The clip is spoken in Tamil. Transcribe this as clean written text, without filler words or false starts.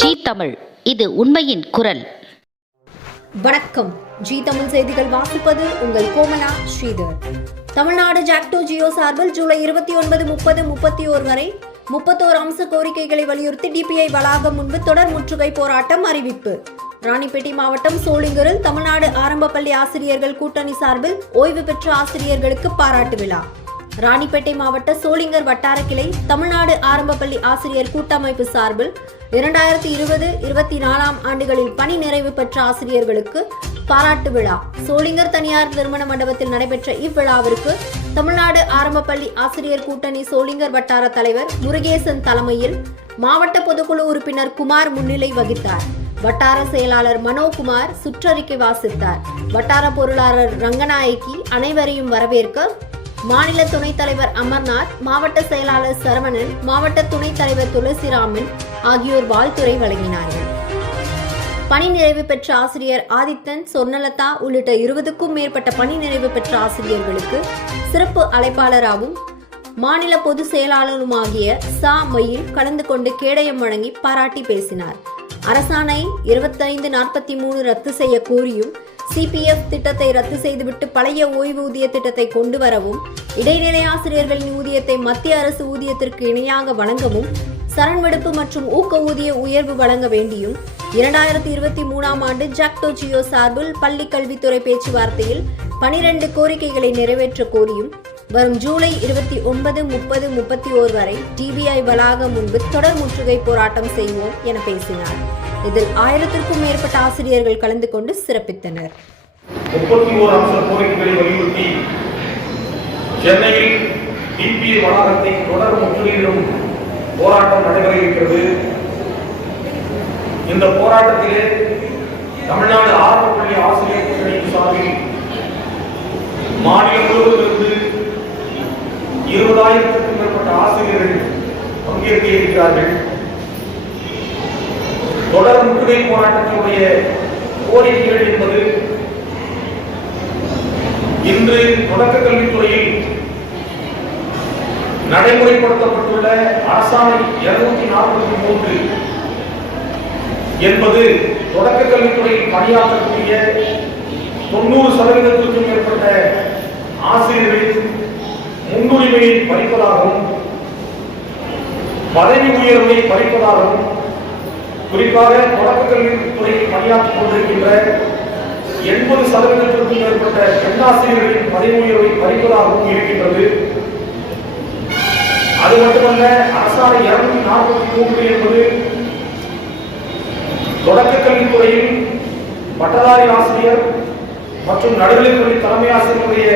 ஜி தமிழ், இது உண்மையின் குரல். வணக்கம். ஜி தமிழ் செய்திகள் வாசிப்பது உங்கள் கோமலா ஸ்ரீதர். தமிழ்நாடு ஜாக்டோ ஜியோ சார்பில் ஜூலை 29, 30, 31 வரை 31 அம்ச கோரிக்கைகளை வலியுறுத்தி டிபிஐ வளாகம் முன்பு தொடர் முற்றுகை போராட்டம் அறிவிப்பு. ராணிப்பேட்டை மாவட்டம் சோளிங்கரில் தமிழ்நாடு ஆரம்ப பள்ளி ஆசிரியர்கள் கூட்டணி சார்பில் ஓய்வு பெற்ற ஆசிரியர்களுக்கு பாராட்டு விழா. ராணிப்பேட்டை மாவட்ட சோளிங்கர் வட்டார கிளை தமிழ்நாடு ஆரம்ப பள்ளி ஆசிரியர் கூட்டமைப்பு சார்பில் 2020-24 ஆண்டுகளில் பணி நிறைவு பெற்ற ஆசிரியர்களுக்கு பாராட்டு விழா சோளிங்கர் தனியார் திருமண மண்டபத்தில் நடைபெற்ற இவ்விழாவிற்கு தமிழ்நாடு ஆரம்ப பள்ளி ஆசிரியர் கூட்டணி சோளிங்கர் வட்டார தலைவர் முருகேசன் தலைமையில் மாவட்ட பொதுக்குழு உறுப்பினர் குமார் முன்னிலை வகித்தார். வட்டார செயலாளர் மனோகுமார் சுற்றறிக்கை வாசித்தார். வட்டார பொருளாளர் ரங்கநாயகி அனைவரையும் வரவேற்க மாநில துணைத் தலைவர் அமர்நாத், மாவட்ட செயலாளர் சரவணன், மாவட்ட துணைத் தலைவர் துளசிராமன் ஆகியோர் வாழ்த்துரை வழங்கினார்கள். பணி நிறைவு பெற்ற ஆசிரியர் ஆதித்தன், சொர்ணலதா உள்ளிட்ட 20க்கும் மேற்பட்ட பணி நிறைவு பெற்ற ஆசிரியர்களுக்கு சிறப்பு அழைப்பாளராகவும் மாநில பொதுச் செயலாளருமாகிய சா மயில் கலந்து கொண்டு கேடயம் வழங்கி பாராட்டி பேசினார். அரசாணை 2543 ரத்து செய்ய கோரியும், சிபிஎஃப் திட்டத்தை ரத்து செய்துவிட்டு பழைய ஓய்வூதிய திட்டத்தை கொண்டு வரவும், இடைநிலை ஆசிரியர்களின் ஊதியத்தை மத்திய அரசு ஊதியத்திற்கு இணையாக வழங்கவும், சரண்வெடுப்பு மற்றும் ஊக்க ஊதிய உயர்வு வழங்க வேண்டியும் 2023 ஆண்டு ஜாக்டோ ஜியோ சார்பில் பள்ளி கல்வித்துறை பேச்சுவார்த்தையில் 12 கோரிக்கைகளை நிறைவேற்ற கோரியும் வரும் ஜூலை 29, 30, 31 வரை டிபிஐ வளாகம் முன்பு தொடர் முற்றுகை போராட்டம் செய்வோம் என பேசினார். இதில் 1000க்கும் மேற்பட்ட ஆசிரியர்கள் கலந்து கொண்டு சிறப்பித்தனர். 31 அம்ச கோரிக்கைகளை வலியுறுத்தி சென்னையில் டிபிஐ வளாகத்தை தொடர் முற்றுகையிடும் போராட்டம் நடைபெற இருக்கிறது. இந்த போராட்டத்திலே தமிழ்நாடு ஆரம்ப பள்ளி ஆசிரியர் கூட்டணி சார்பில் மாநிலம் முழுவதிலிருந்து 20,000க்கும் மேற்பட்ட ஆசிரியர்கள் பங்கேற்க இருக்கிறார்கள். தொடர் முற்றுகை போராட்டத்தினுடைய கோரிக்கைகள் என்பது இன்று தொடக்க கல்வித்துறையில் நடைமுறைப்படுத்தப்பட்டுள்ள அரசாணை 243 என்பது தொடக்க கல்வித்துறையில் பணியாற்றக்கூடிய 90% மேற்பட்ட ஆசிரியர்களின் முன்னுரிமையை பறிப்பதாகவும், பதவி உயர்வை பறிப்பதாகவும், குறிப்பாக தொடக்க கல்வித்துறையில் பணியாற்றிக் கொண்டிருக்கின்ற 80%க்கும் மேற்பட்ட பெண்ணாசிரியர்களின் பதவி உயர்வை பறிப்பதாகவும் இருக்கின்றது. அது மட்டுமல்ல, அரசாணை 243 என்பது தொடக்க கல்வித்துறையில் பட்டதாரி ஆசிரியர் மற்றும் நடுநிலைப் பள்ளி தலைமை ஆசிரியருடைய